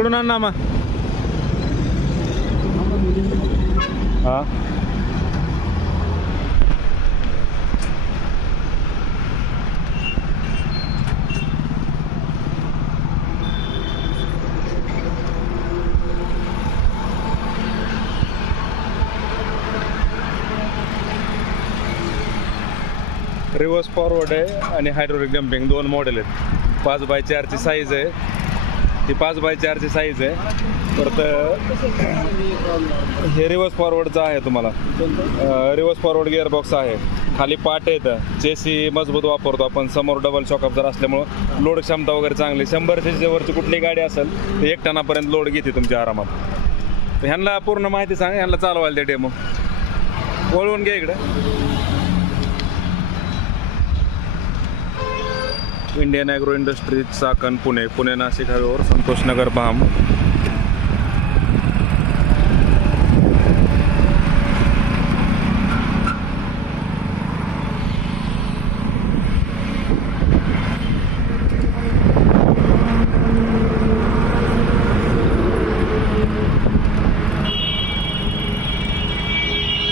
कुठून आणला मग? हा रिव्हर्स फॉरवर्ड आहे आणि हायड्रोलिक डम्पिंग दोन मॉडेल आहेत. 5x4 ची साईज आहे, ती 5x4 ची साईज आहे. परत हे रिव्हर्स फॉरवर्डचं आहे तुम्हाला. रिव्हर्स फॉरवर्ड गिअरबॉक्स आहे, खाली पाट आहेत, चेसी मजबूत वापरतो आपण. समोर डबल शॉक अब्झर असल्यामुळं लोड क्षमता वगैरे चांगली. 100cc वरची कुठली गाडी असेल तर 1 टनापर्यंत लोड घेते तुमच्या आरामात. तर ह्यांना पूर्ण माहिती सांगा, ह्यांना चालवायला ते डेमो. वळवून घ्या इकडं. Indian agro industries Chakan Pune, Pune Nashik हायवेवर संतोषनगर भाम.